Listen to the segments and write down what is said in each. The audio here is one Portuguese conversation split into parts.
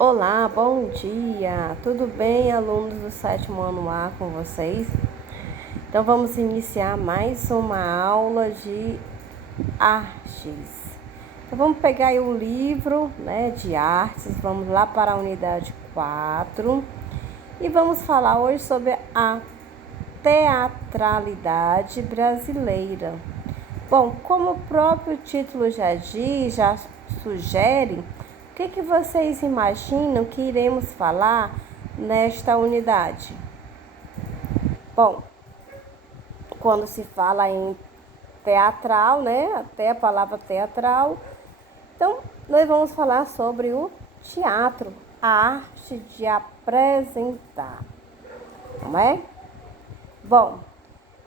Olá, bom dia! Tudo bem, alunos do sétimo ano A com vocês? Então vamos iniciar mais uma aula de artes. Então vamos pegar aí o livro, de artes, vamos lá para a unidade 4 e vamos falar hoje sobre a teatralidade brasileira. Bom, como o próprio título já diz, já sugere, o que vocês imaginam que iremos falar nesta unidade? Bom, quando se fala em teatral, até a palavra teatral, então nós vamos falar sobre o teatro, a arte de apresentar, não é? Bom,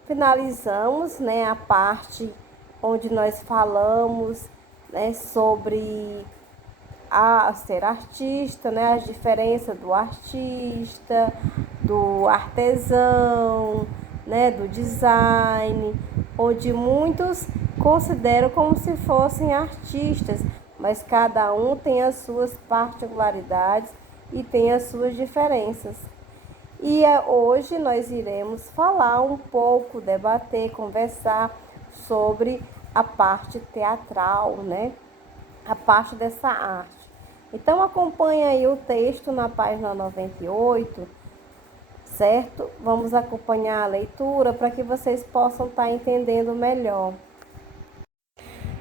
finalizamos, a parte onde nós falamos, sobre ser artista, as diferenças do artista, do artesão, do design, onde muitos consideram como se fossem artistas, mas cada um tem as suas particularidades e tem as suas diferenças. E hoje nós iremos falar um pouco, debater, conversar sobre a parte teatral, a parte dessa arte. Então acompanhe aí o texto na página 98, certo? Vamos acompanhar a leitura para que vocês possam estar entendendo melhor.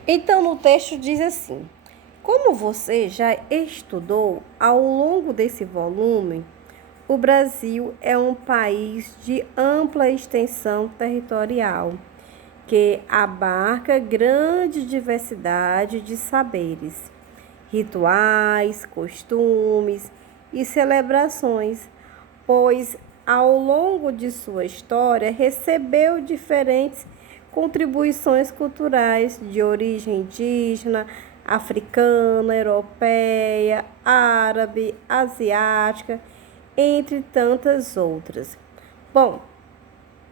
Então no texto diz assim: como você já estudou ao longo desse volume, o Brasil é um país de ampla extensão territorial, que abarca grande diversidade de saberes, rituais, costumes e celebrações, pois ao longo de sua história recebeu diferentes contribuições culturais de origem indígena, africana, europeia, árabe, asiática, entre tantas outras. Bom,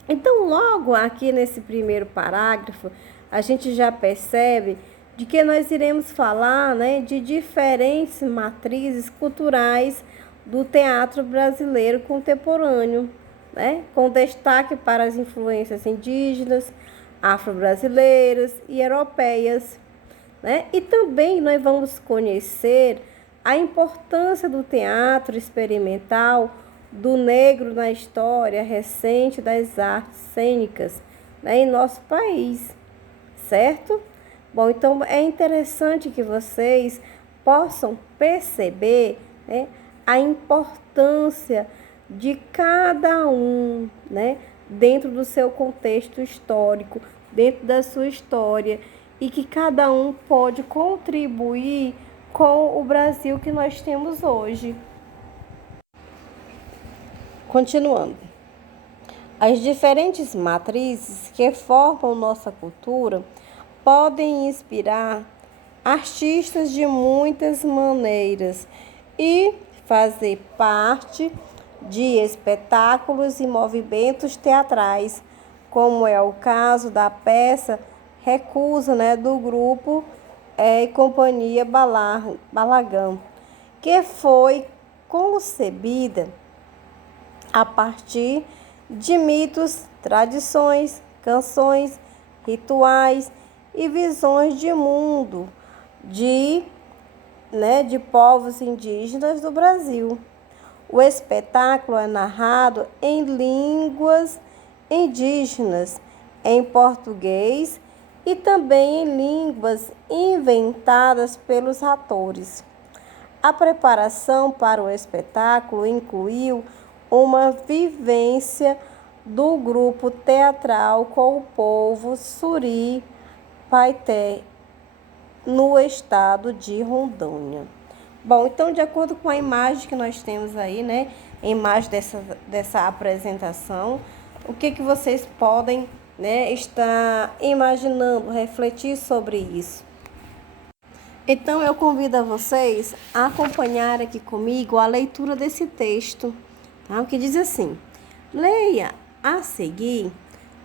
então logo aqui nesse primeiro parágrafo, a gente já percebe de que nós iremos falar, de diferentes matrizes culturais do teatro brasileiro contemporâneo, com destaque para as influências indígenas, afro-brasileiras e europeias, E também nós vamos conhecer a importância do teatro experimental do negro na história recente das artes cênicas, em nosso país, certo? Bom, então é interessante que vocês possam perceber, a importância de cada um, dentro do seu contexto histórico, dentro da sua história, e que cada um pode contribuir com o Brasil que nós temos hoje. Continuando. As diferentes matrizes que formam nossa cultura podem inspirar artistas de muitas maneiras e fazer parte de espetáculos e movimentos teatrais, como é o caso da peça Recusa, do grupo e Companhia Balagão, que foi concebida a partir de mitos, tradições, canções, rituais e visões de mundo de povos indígenas do Brasil. O espetáculo é narrado em línguas indígenas, em português e também em línguas inventadas pelos atores. A preparação para o espetáculo incluiu uma vivência do grupo teatral com o povo Suri Paité, no estado de Rondônia. Bom, então, de acordo com a imagem que nós temos aí, a imagem dessa apresentação, o que vocês podem, estar imaginando, refletir sobre isso? Então, eu convido a vocês a acompanhar aqui comigo a leitura desse texto, tá? Que diz assim: leia a seguir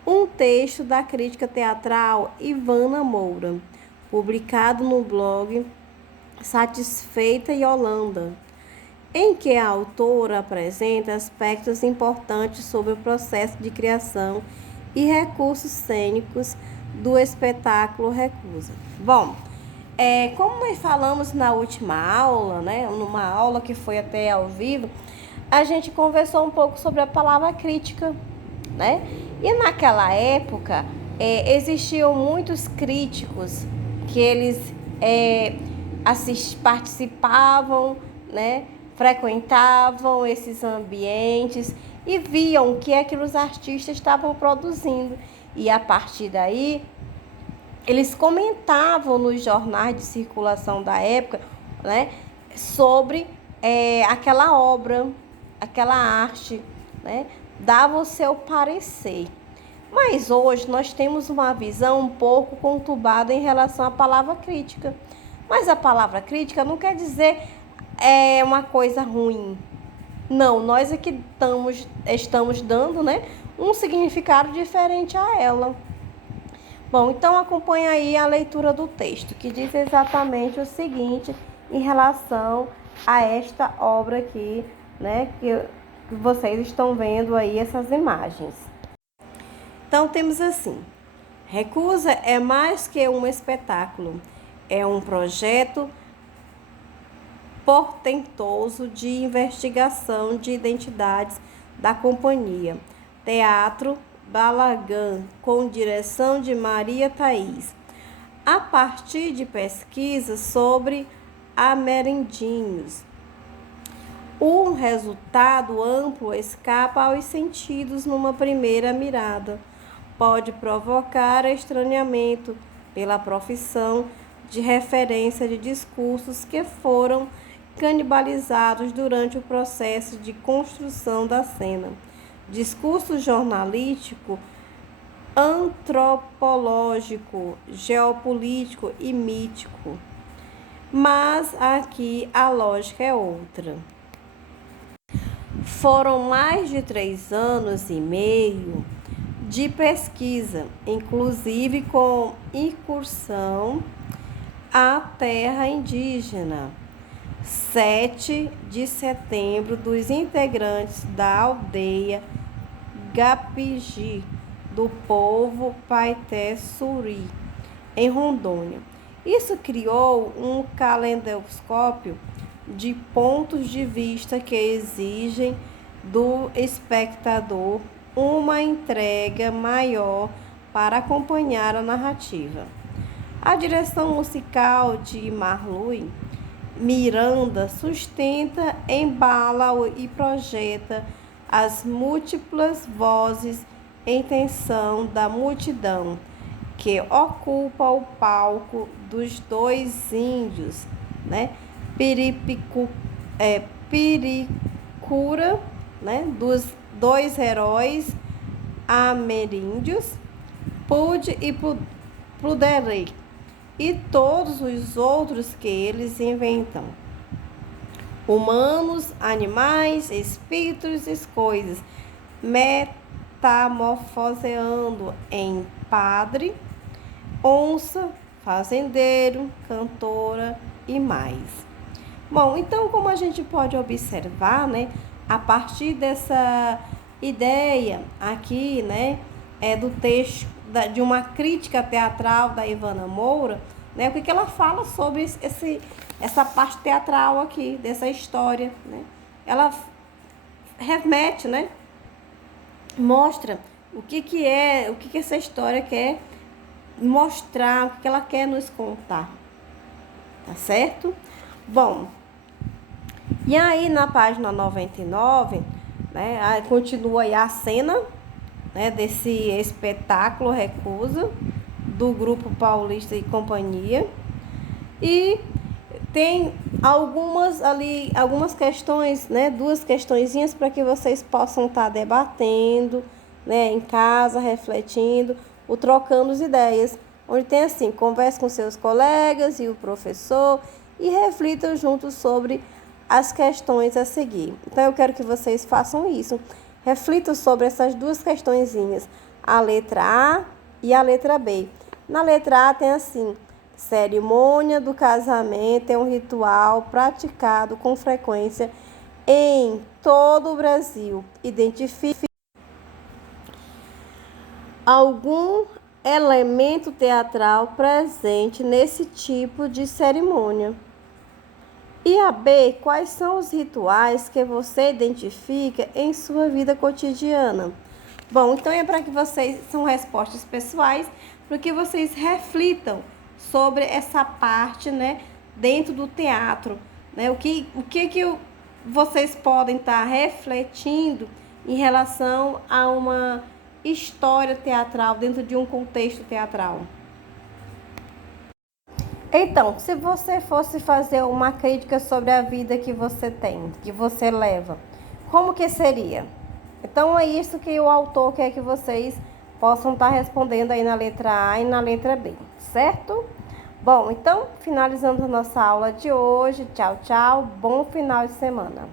um texto da crítica teatral Ivana Moura, publicado no blog Satisfeita e Holanda, em que a autora apresenta aspectos importantes sobre o processo de criação e recursos cênicos do espetáculo Recusa. Bom, como nós falamos na última aula, né, numa aula que foi até ao vivo, a gente conversou um pouco sobre a palavra crítica, né? E naquela época existiam muitos críticos que eles participavam, né? Frequentavam esses ambientes e viam o que é que os artistas estavam produzindo. E a partir daí, eles comentavam nos jornais de circulação da época, né, sobre aquela obra, aquela arte, né, dava o seu parecer. Mas hoje nós temos uma visão um pouco conturbada em relação à palavra crítica. Mas a palavra crítica não quer dizer uma coisa ruim. Não, nós é que estamos dando, né, um significado diferente a ela. Bom, então acompanha aí a leitura do texto, que diz exatamente o seguinte em relação a esta obra aqui, né, que vocês estão vendo aí essas imagens. Então temos assim: Recusa é mais que um espetáculo, é um projeto portentoso de investigação de identidades da companhia. Teatro Balagan, com direção de Maria Thaís. A partir de pesquisas sobre amerindinhos, um resultado amplo escapa aos sentidos numa primeira mirada. Pode provocar estranhamento pela profissão de referência de discursos que foram canibalizados durante o processo de construção da cena. Discurso jornalístico, antropológico, geopolítico e mítico. Mas aqui a lógica é outra. Foram mais de 3 anos e meio de pesquisa, inclusive com incursão à terra indígena. 7 de setembro, dos integrantes da aldeia Gapigi, do povo Paité-Suri, em Rondônia. Isso criou um calendoscópio de pontos de vista que exigem do espectador uma entrega maior para acompanhar a narrativa. A direção musical de Marluí Miranda sustenta, embala e projeta as múltiplas vozes em tensão da multidão que ocupa o palco dos dois índios, né? Piricura, né? Dos dois heróis ameríndios, Pude e Puderê, e todos os outros que eles inventam. Humanos, animais, espíritos e coisas, metamorfoseando em padre, onça, fazendeiro, cantora e mais. Bom, então como a gente pode observar, né, a partir dessa ideia aqui, né, do texto de uma crítica teatral da Ivana Moura, né, o que ela fala sobre essa parte teatral aqui, dessa história, né? Ela remete, né, mostra o que essa história quer mostrar, o que ela quer nos contar, tá certo? Bom, e aí na página 99, né, continua aí a cena, né, desse espetáculo Recusa, do Grupo Paulista e Companhia, e tem algumas questões, né, 2 questõezinhas para que vocês possam estar debatendo, né, em casa, refletindo, ou trocando as ideias, onde tem assim: converse com seus colegas e o professor e reflitam juntos sobre as questões a seguir. Então eu quero que vocês façam isso. Reflitam sobre essas 2 questõezinhas, a letra A e a letra B. Na letra A tem assim: cerimônia do casamento é um ritual praticado com frequência em todo o Brasil. Identifique algum elemento teatral presente nesse tipo de cerimônia. E a B, quais são os rituais que você identifica em sua vida cotidiana? Bom, então é para que vocês, são respostas pessoais, para que vocês reflitam sobre essa parte, né, dentro do teatro, né? Vocês podem estar refletindo em relação a uma história teatral dentro de um contexto teatral. Então, se você fosse fazer uma crítica sobre a vida que você tem, que você leva, como que seria? Então, é isso que o autor quer que vocês possam estar respondendo aí na letra A e na letra B, certo? Bom, então, finalizando a nossa aula de hoje. Tchau, tchau. Bom final de semana.